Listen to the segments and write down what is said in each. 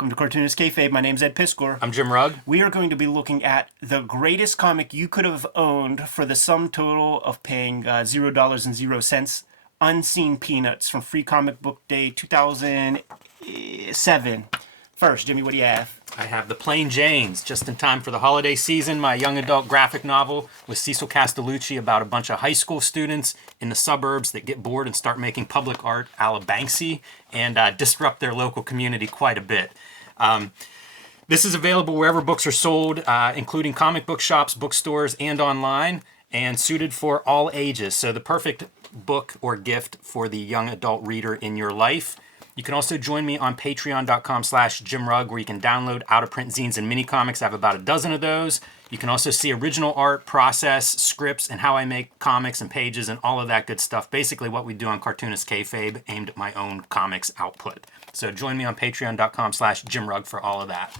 Welcome to Cartoonist Kayfabe. My name's Ed Piskor. I'm Jim Rugg. We are going to be looking at the greatest comic you could have owned for the sum total of paying $0.00, Unseen Peanuts from Free Comic Book Day 2007. First, Jimmy, what do you have? I have The Plain Janes, just in time for the holiday season, my young adult graphic novel with Cecil Castellucci about a bunch of high school students in the suburbs that get bored and start making public art a la Banksy and disrupt their local community quite a bit. This is available wherever books are sold, including comic book shops, bookstores, and online, and suited for all ages. So the perfect book or gift for the young adult reader in your life. You can also join me on patreon.com/JimRugg, where you can download out-of-print zines and mini-comics. I have about a dozen of those. You can also see original art, process, scripts, and how I make comics and pages and all of that good stuff. Basically what we do on Cartoonist Kayfabe, aimed at my own comics output. So join me on patreon.com/JimRugg for all of that.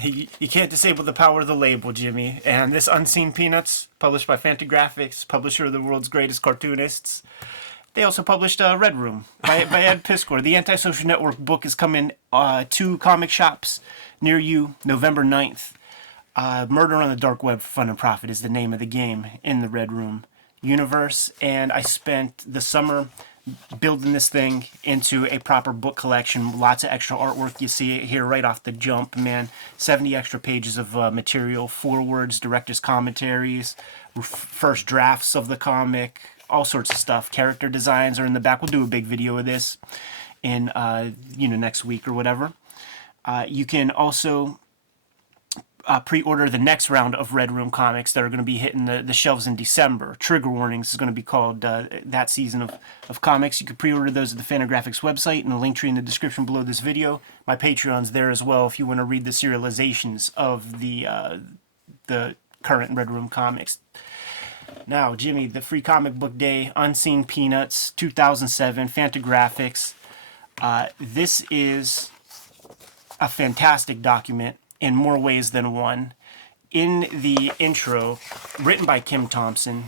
You can't disable the power of the label, Jimmy. And this Unseen Peanuts, published by Fantagraphics, publisher of the world's greatest cartoonists. They also published Red Room by Ed Piskor. The Antisocial Network book is coming to comic shops near you November 9th. Murder on the Dark Web for Fun and Profit is the name of the game in the Red Room universe. And I spent the summer building this thing into a proper book collection. Lots of extra artwork. You see it here right off the jump, man. 70 extra pages of material, forewords, director's commentaries, first drafts of the comic, all sorts of stuff. Character designs are in the back. We'll do a big video of this in next week or whatever. You can also pre-order the next round of Red Room comics that are going to be hitting the shelves in December. Trigger Warnings is going to be called that season of comics. You can pre-order those at the Fantagraphics website and the link tree in the description below this video. My Patreon's there as well if you want to read the serializations of the current Red Room comics. Now, Jimmy, the Free Comic Book Day, Unseen Peanuts, 2007, Fantagraphics. This is a fantastic document in more ways than one. In the intro, written by Kim Thompson,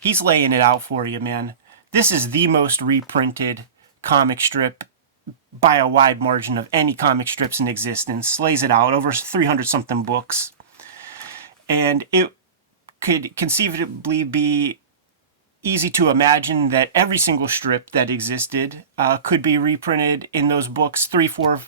he's laying it out for you, man. This is the most reprinted comic strip by a wide margin of any comic strips in existence. Lays it out, over 300-something books. And it could conceivably be easy to imagine that every single strip that existed could be reprinted in those books 3, 4,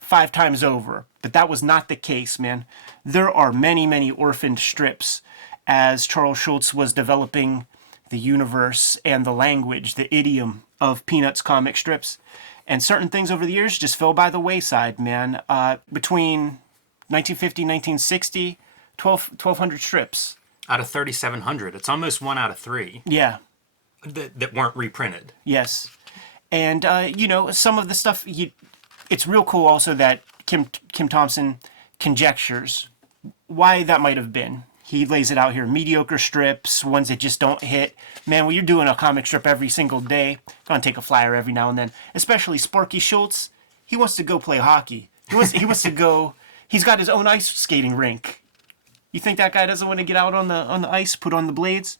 5 times over. But that was not the case, man. There are many, many orphaned strips as Charles Schulz was developing the universe and the language, the idiom of Peanuts comic strips. And certain things over the years just fell by the wayside, man. Between 1950 and 1960, 1,200 strips. Out of 3,700. It's almost 1 out of 3. Yeah. That weren't reprinted. Yes. And, some of the stuff, it's real cool also that Kim Thompson conjectures why that might have been. He lays it out here. Mediocre strips, ones that just don't hit. Man, when you're doing a comic strip every single day, gonna take a flyer every now and then. Especially Sparky Schulz, he wants to go play hockey. He wants to go, he's got his own ice skating rink. You think that guy doesn't want to get out on the ice, put on the blades?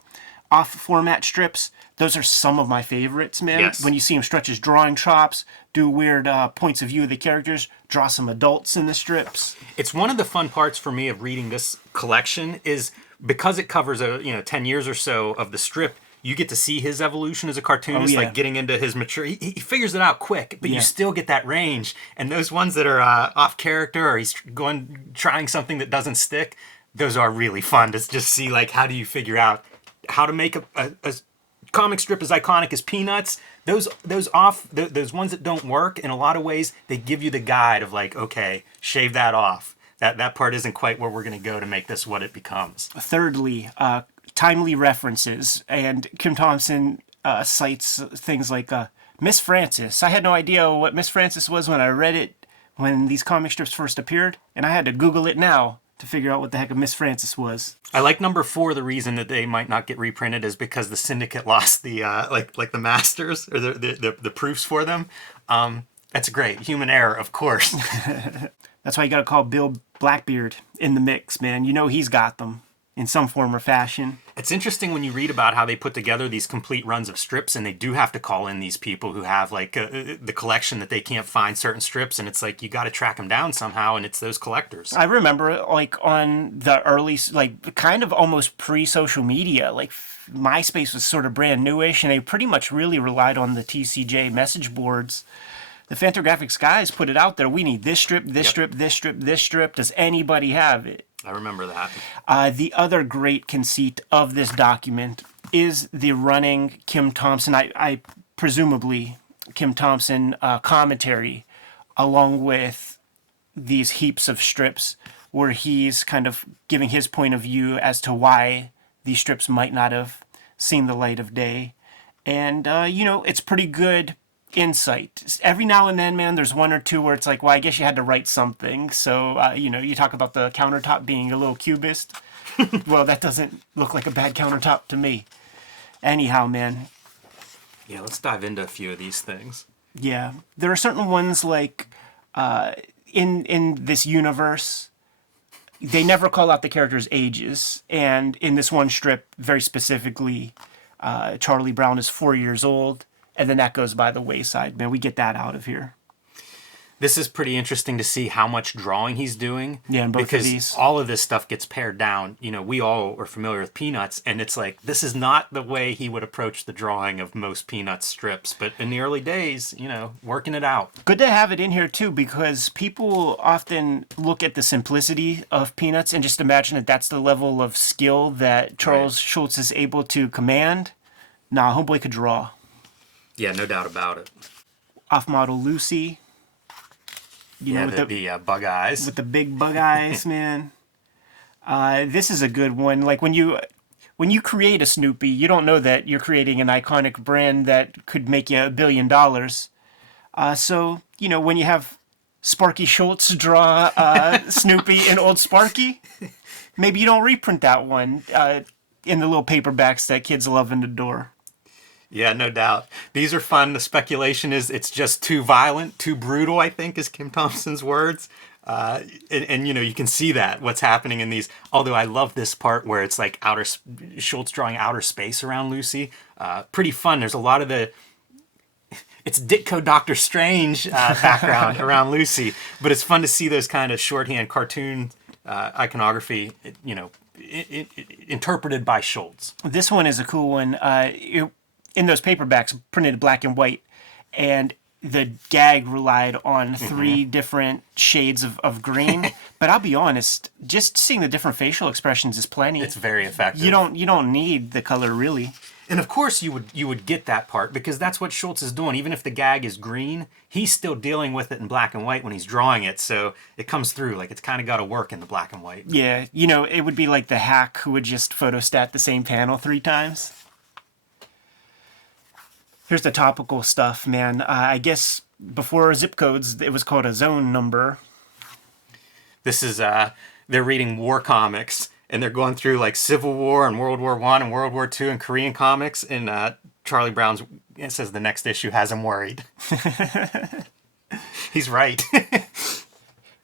Off format strips, those are some of my favorites, man. Yes. When you see him stretch his drawing chops, do weird points of view of the characters, draw some adults in the strips. It's one of the fun parts for me of reading this collection is because it covers 10 years or so of the strip. You get to see his evolution as a cartoonist, like getting into his mature. He figures it out quick, but you still get that range. And those ones that are off character, or he's trying something that doesn't stick, those are really fun to just see, like, how do you figure out how to make a comic strip as iconic as Peanuts. Those ones that don't work, in a lot of ways, they give you the guide of, like, okay, shave that off. That part isn't quite where we're going to go to make this what it becomes. Thirdly, timely references. And Kim Thompson cites things like Miss Frances. I had no idea what Miss Frances was when I read it when these comic strips first appeared, and I had to Google it now to figure out what the heck a Miss Frances was. I like number 4. The reason that they might not get reprinted is because the Syndicate lost the like the masters or the proofs for them. That's great. Human error, of course. That's why you got to call Bill Blackbeard in the mix, man. You know he's got them. in some form or fashion. It's interesting when you read about how they put together these complete runs of strips, and they do have to call in these people who have like the collection that they can't find certain strips, and it's like you got to track them down somehow, and it's those collectors. I remember like on the early, like kind of almost pre-social media, like MySpace was sort of brand newish, and they pretty much really relied on the TCJ message boards. The Fantagraphics guys put it out there. We need this strip, this strip, this strip, this strip. Does anybody have it? I remember that. The other great conceit of this document is the running Kim Thompson, I presumably Kim Thompson commentary, along with these heaps of strips where he's kind of giving his point of view as to why these strips might not have seen the light of day. And, it's pretty good insight. Every now and then, man, there's one or two where it's like, well, I guess you had to write something. So, you talk about the countertop being a little cubist. Well, that doesn't look like a bad countertop to me. Anyhow, man. Yeah, let's dive into a few of these things. Yeah. There are certain ones like in this universe, they never call out the characters' ages. And in this one strip, very specifically, Charlie Brown is 4 years old. And then that goes by the wayside. Man, we get that out of here. This is pretty interesting to see how much drawing he's doing. Yeah, in both because of these. All of this stuff gets pared down. We all are familiar with Peanuts, and it's like, this is not the way he would approach the drawing of most Peanuts strips. But in the early days, working it out. Good to have it in here, too, because people often look at the simplicity of Peanuts and just imagine that that's the level of skill that Charles Schulz is able to command. Nah, homeboy could draw. Yeah, no doubt about it. Off-model Lucy. With the bug eyes. With the big bug eyes, man. This is a good one. Like when you create a Snoopy, you don't know that you're creating an iconic brand that could make you $1 billion. So, when you have Sparky Schulz draw Snoopy and Old Sparky, maybe you don't reprint that one in the little paperbacks that kids love and adore. Yeah, no doubt. These are fun. The speculation is it's just too violent, too brutal, I think, is Kim Thompson's words. And you can see that, what's happening in these. Although I love this part where it's like Schulz drawing outer space around Lucy. Pretty fun. There's a lot of it's Ditko Doctor Strange background around Lucy. But it's fun to see those kind of shorthand cartoon iconography, interpreted by Schulz. This one is a cool one. In those paperbacks, printed black and white, and the gag relied on 3 different shades of green. But I'll be honest, just seeing the different facial expressions is plenty. It's very effective. You don't need the color really. And of course you would get that part because that's what Schulz is doing. Even if the gag is green, he's still dealing with it in black and white when he's drawing it. So it comes through like it's kind of got to work in the black and white. Yeah, it would be like the hack who would just photostat the same panel 3 times. Here's the topical stuff, man. I guess before zip codes, it was called a zone number. This is, they're reading war comics, and they're going through, like, Civil War and World War I and World War II and Korean comics, and Charlie Brown's, it says the next issue has him worried. He's right.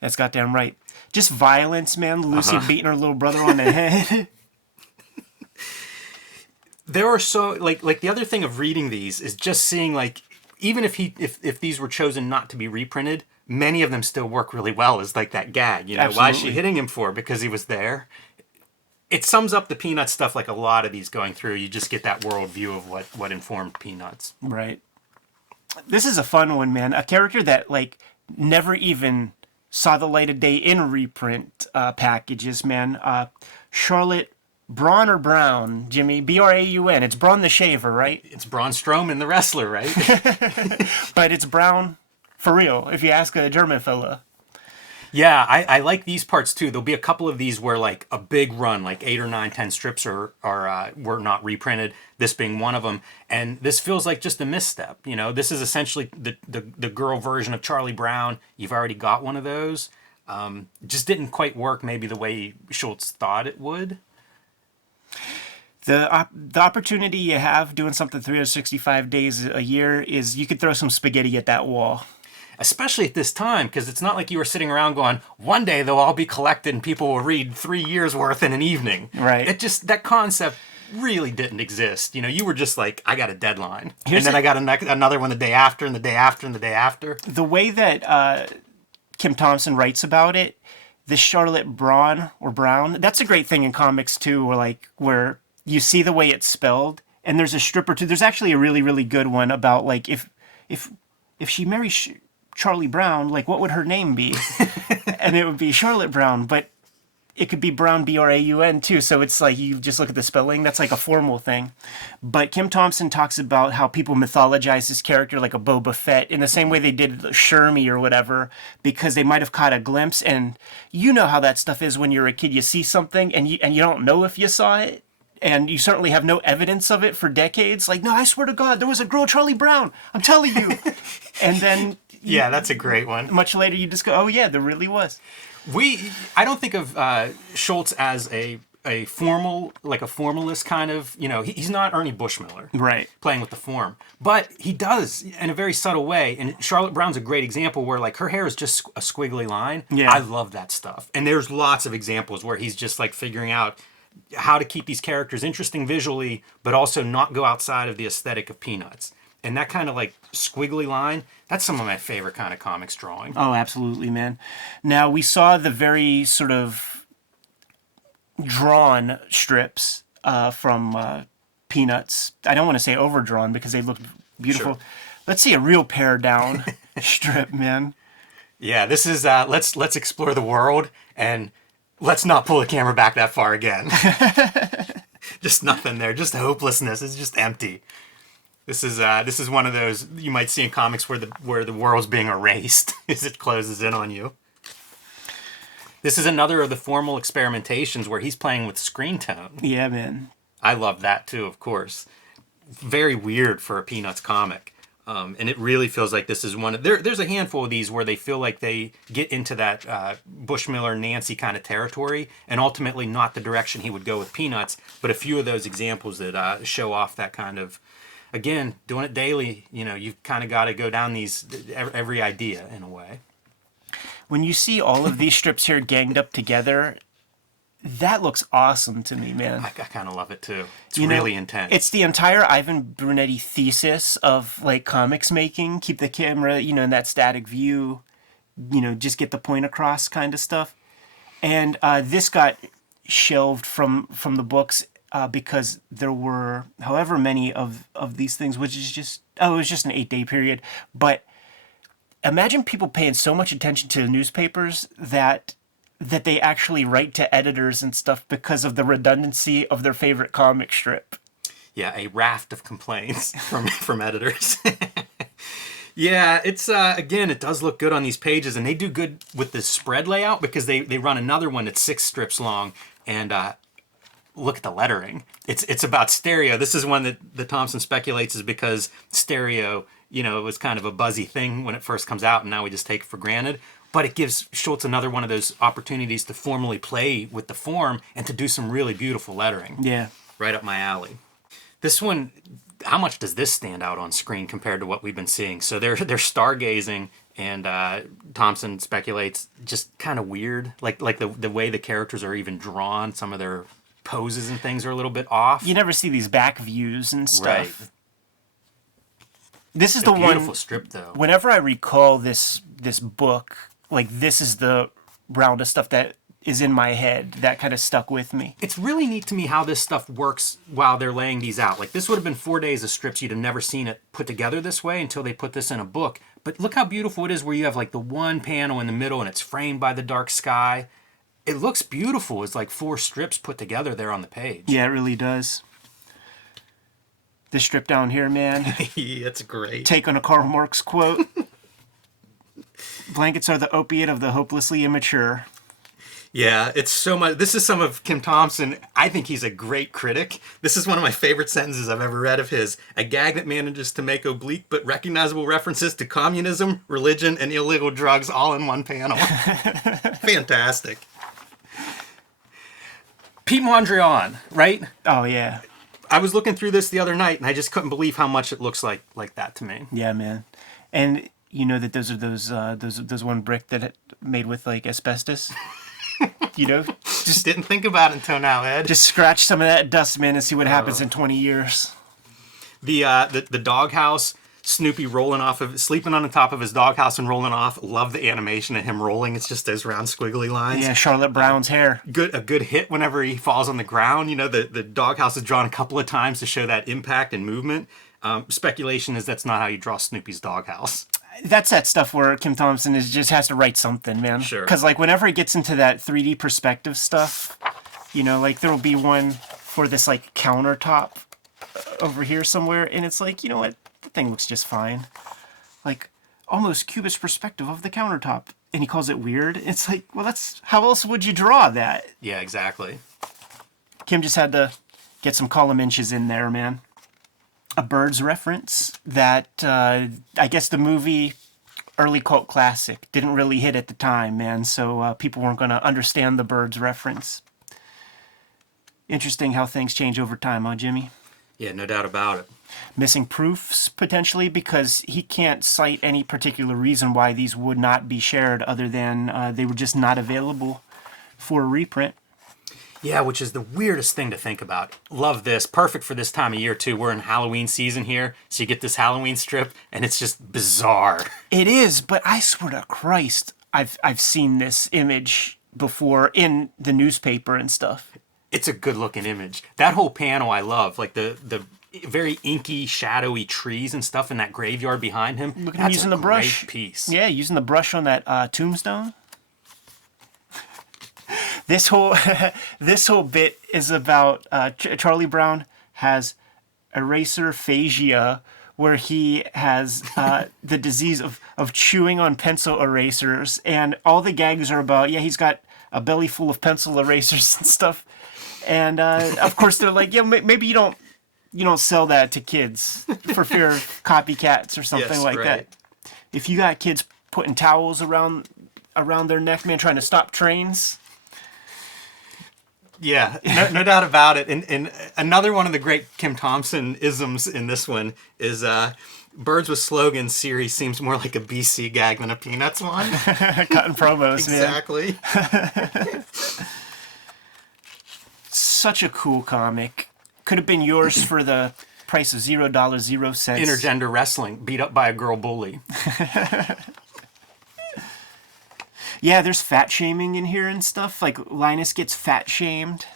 That's goddamn right. Just violence, man. Lucy beating her little brother on the head. There are so like the other thing of reading these is just seeing like even if these were chosen not to be reprinted, many of them still work really well as like that gag. Absolutely. Why is she hitting him for? Because he was there. It sums up the Peanuts stuff like a lot of these going through. You just get that worldview of what informed Peanuts. Right. This is a fun one, man. A character that like never even saw the light of day in reprint packages, man. Charlotte. Braun or Brown, Jimmy? B-R-A-U-N. It's Braun the Shaver, right? It's Braun Strowman, the wrestler, right? But it's Brown for real, if you ask a German fella. Yeah, I like these parts too. There'll be a couple of these where like a big run, like 8 or 9, 10 strips were not reprinted. This being one of them, and this feels like just a misstep. This is essentially the girl version of Charlie Brown. You've already got one of those. Just didn't quite work maybe the way Schulz thought it would. The opportunity you have doing something 365 days a year is you could throw some spaghetti at that wall. especially at this time, because it's not like you were sitting around going, one day they'll all be collected and people will read 3 years worth in an evening. Right. It just, that concept really didn't exist. You know, you were just like, I got a deadline. And then I got another one the day after and the day after and the day after. The way that Kim Thompson writes about it, the Charlotte Brown, that's a great thing in comics too, where you see the way it's spelled, and there's a strip or two. There's actually a really, really good one about like if she marries Charlie Brown, like what would her name be? And it would be Charlotte Brown, but it could be Brown, Braun too. So it's like you just look at the spelling. That's like a formal thing. But Kim Thompson talks about how people mythologize this character like a Boba Fett in the same way they did Shermie or whatever, because they might have caught a glimpse. And you know how that stuff is when you're a kid. You see something and you don't know if you saw it. And you certainly have no evidence of it for decades. Like, no, I swear to God, there was a girl, Charlie Brown. I'm telling you. And then... Yeah, that's a great one. Much later, you just go, oh, yeah, there really was. I don't think of Schulz as a formalist kind of, you know, he's not Ernie Bushmiller. Right. Playing with the form. But he does in a very subtle way. And Charlotte Brown's a great example where, like, her hair is just a squiggly line. Yeah. I love that stuff. And there's lots of examples where he's just, like, figuring out how to keep these characters interesting visually, but also not go outside of the aesthetic of Peanuts. And that kind of like squiggly line, that's some of my favorite kind of comics drawing. Oh, absolutely, man. Now, we saw the very sort of drawn strips from Peanuts. I don't want to say overdrawn because they look beautiful. Sure. Let's see a real pared down strip, man. Yeah, this is, let's explore the world and let's not pull the camera back that far again. Just nothing there, just hopelessness. It's just empty. This is one of those you might see in comics where the world's being erased as it closes in on you. This is another of the formal experimentations where he's playing with screen tone. Yeah, man. I love that too, of course. Very weird for a Peanuts comic. And it really feels like this is one of... There's a handful of these where they feel like they get into that Bushmiller, Nancy kind of territory, and ultimately not the direction he would go with Peanuts, but a few of those examples that show off that kind of... Again, doing it daily, you know, you've kind of got to go down every idea in a way. When you see all of these strips here ganged up together, that looks awesome to me, man. I kind of love it too. It's really intense. It's the entire Ivan Brunetti thesis of like comics making. Keep the camera, you know, in that static view, you know, just get the point across kind of stuff. And this got shelved from the books because there were however many of these things, which is just, it was just an 8-day period. But imagine people paying so much attention to the newspapers that they actually write to editors and stuff because of the redundancy of their favorite comic strip. Yeah, a raft of complaints from editors. Yeah, it's again, it does look good on these pages, and they do good with the spread layout because they run another one that's 6 strips long, and look at the lettering. It's about stereo. This is one that Thompson speculates is because stereo, you know, it was kind of a buzzy thing when it first comes out, and now we just take it for granted. But it gives Schulz another one of those opportunities to formally play with the form and to do some really beautiful lettering. Yeah. Right up my alley. This one, how much does this stand out on screen compared to what we've been seeing? So they're stargazing, and Thompson speculates just kind of weird. Like the way the characters are even drawn, some of their poses and things are a little bit off. You never see these back views and stuff. Right. This is the one. Beautiful strip, though. Whenever I recall this book, like this is the round of stuff that is in my head that kind of stuck with me. It's really neat to me how this stuff works while they're laying these out. Like this would have been 4 days of strips. You'd have never seen it put together this way until they put this in a book. But look how beautiful it is where you have like the one panel in the middle and it's framed by the dark sky. It looks beautiful. It's like 4 strips put together there on the page. Yeah, it really does. This strip down here, man. It's great. Take on a Karl Marx quote. Blankets are the opiate of the hopelessly immature. Yeah, it's so much. This is some of Kim Thompson. I think he's a great critic. This is one of my favorite sentences I've ever read of his. A gag that manages to make oblique but recognizable references to communism, religion, and illegal drugs all in one panel. Fantastic. Pete Mondrian, right? Oh, yeah. I was looking through this the other night, and I just couldn't believe how much it looks like that to me. Yeah, man. And You know that those are those one brick that made with like asbestos. You know, Just didn't think about it until now, Ed. just scratch some of that dust, man, and see what happens in 20 years. The doghouse, Snoopy rolling off of sleeping on the top of his doghouse and rolling off. Love the animation of him rolling. It's just those round squiggly lines. Yeah, Charlotte Brown's hair. A good hit whenever he falls on the ground. You know, the doghouse is drawn a couple of times to show that impact and movement. Speculation is that's not how you draw Snoopy's doghouse. That's that stuff where Kim Thompson just has to write something, man. Sure. Because like whenever it gets into that 3D perspective stuff, you know, like there'll be one for this like countertop over here somewhere, and it's like, you know what, the thing looks just fine. Like almost cubist perspective of the countertop, and he calls it weird. It's like, well, that's how else would you draw that? Yeah, exactly. Kim just had to get some column inches in there, man. A Birds reference that I guess the movie, early cult classic, didn't really hit at the time, man. So people weren't going to understand the Birds reference. Interesting how things change over time, huh, Jimmy? Yeah, no doubt about it. Missing proofs, potentially, because he can't cite any particular reason why these would not be shared other than they were just not available for a reprint. Yeah, which is the weirdest thing to think about. Love this. Perfect for this time of year, too. We're in Halloween season here, so you get this Halloween strip, and it's just bizarre. It is, but I swear to Christ, I've seen this image before in the newspaper and stuff. It's a good-looking image. That whole panel I love, like the very inky, shadowy trees and stuff in that graveyard behind him. Look at him using the brush. Great piece. Yeah, using the brush on that tombstone. This whole bit is about Charlie Brown has eraserphagia, where he has the disease of chewing on pencil erasers, and all the gags are about, yeah, he's got a belly full of pencil erasers and stuff, and of course they're like, yeah, maybe you don't sell that to kids for fear of copycats or something Yes, like right. that. If you got kids putting towels around their neck, man, trying to stop trains. Yeah, no doubt about it. And another one of the great Kim Thompson isms in this one is Birds with Slogans series seems more like a BC gag than a Peanuts one. Cutting promos, man. Exactly. Such a cool comic. Could have been yours for the price of $0.00. Intergender wrestling, beat up by a girl bully. Yeah, there's fat shaming in here and stuff. Like Linus gets fat shamed.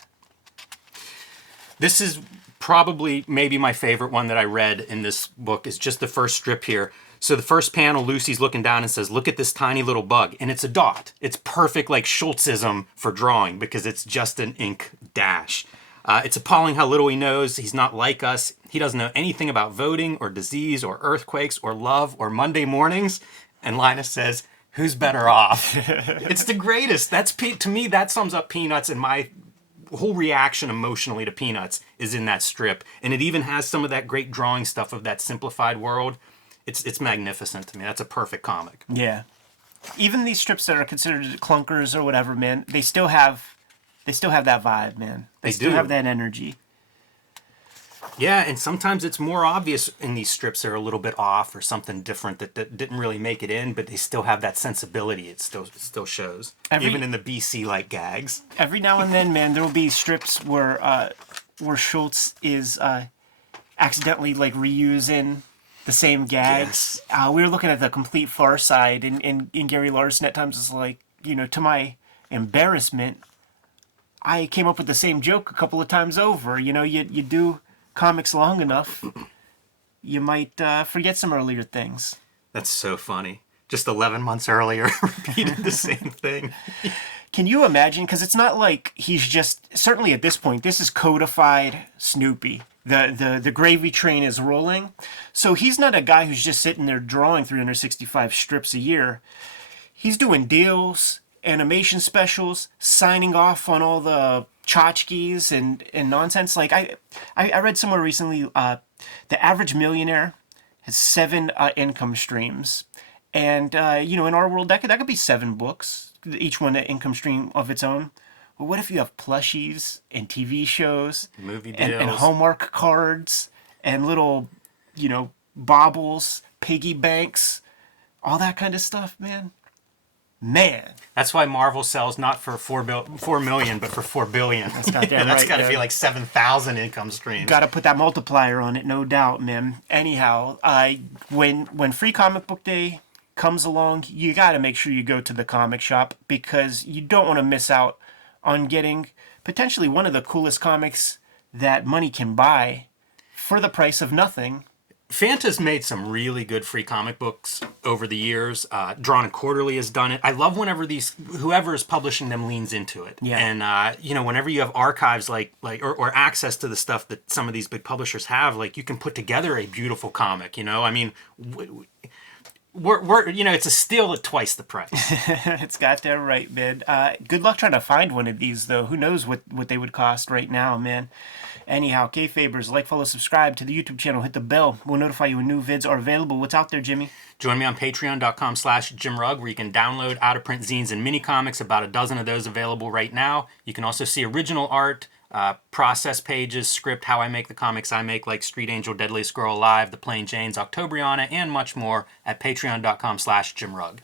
This is probably maybe my favorite one that I read in this book is just the first strip here. So the first panel, Lucy's looking down and says, look at this tiny little bug. And it's a dot. It's perfect like Schultzism for drawing because it's just an ink dash. It's appalling how little he knows. He's not like us. He doesn't know anything about voting or disease or earthquakes or love or Monday mornings. And Linus says, who's better off? It's the greatest. To me, that sums up Peanuts, and my whole reaction emotionally to Peanuts is in that strip. And it even has some of that great drawing stuff of that simplified world. It's magnificent to me. That's a perfect comic. Yeah. Even these strips that are considered clunkers or whatever, man, they still have that vibe, man. They still do. have that energy. Yeah, and sometimes it's more obvious in these strips they're a little bit off or something different that didn't really make it in, but they still have that sensibility. It still shows, even in the BC-like gags. Every now and then, man, there will be strips where Schulz is accidentally like reusing the same gags. Yes. We were looking at the complete Far Side, and Gary Larson at times is like, you know, to my embarrassment, I came up with the same joke a couple of times over. You know, you do comics long enough, you might forget some earlier things. That's so funny. Just 11 months earlier, repeated the same thing. Can you imagine? Because it's not like he's just, certainly at this point, this is codified Snoopy. The gravy train is rolling. So he's not a guy who's just sitting there drawing 365 strips a year. He's doing deals, animation specials, signing off on all the tchotchkes and nonsense. Like I read somewhere recently, the average millionaire has 7 income streams. And, you know, in our world, that could be 7 books, each one an income stream of its own. Well, what if you have plushies and TV shows Movie deals. and Hallmark cards and little, you know, baubles, piggy banks, all that kind of stuff, man. Man. That's why Marvel sells not for 4 million, but for 4 billion. That's goddamn That's right, got to man. be like 7,000 income streams. Got to put that multiplier on it, no doubt, man. Anyhow, when Free Comic Book Day comes along, you got to make sure you go to the comic shop because you don't want to miss out on getting potentially one of the coolest comics that money can buy for the price of nothing. Fanta's made some really good free comic books over the years. Drawn and Quarterly has done it. I love whenever whoever is publishing them leans into it. Yeah. And whenever you have archives or access to the stuff that some of these big publishers have, like you can put together a beautiful comic. I mean, we're it's a steal at twice the price. It's got that right, man. Good luck trying to find one of these, though. Who knows what they would cost right now, man. Anyhow, Kayfabers, like, follow, subscribe to the YouTube channel. Hit the bell. We'll notify you when new vids are available. What's out there, Jimmy? Join me on patreon.com/JimRugg, where you can download out-of-print zines and mini comics. About a dozen of those available right now. You can also see original art, process pages, script, how I make the comics I make, like Street Angel, Deadliest Girl Alive, The Plain Janes, Octobriana, and much more at patreon.com/JimRugg.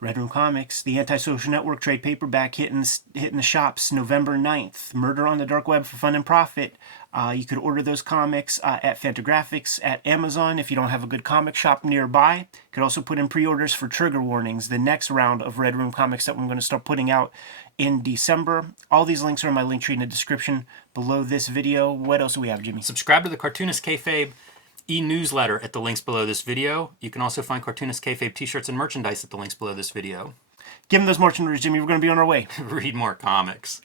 Red Room Comics, The Antisocial Network trade paperback hitting the shops November 9th. Murder on the Dark Web for Fun and Profit. You could order those comics at Fantagraphics, at Amazon if you don't have a good comic shop nearby. You could also put in pre-orders for Trigger Warnings, the next round of Red Room Comics that we're going to start putting out in December. All these links are in my link tree in the description below this video. What else do we have, Jimmy? Subscribe to the Cartoonist Kayfabe e-newsletter at the links below this video. You can also find Cartoonist Kayfabe t-shirts and merchandise at the links below this video. Give them those marching orders, Jimmy. We're going to be on our way. Read more comics.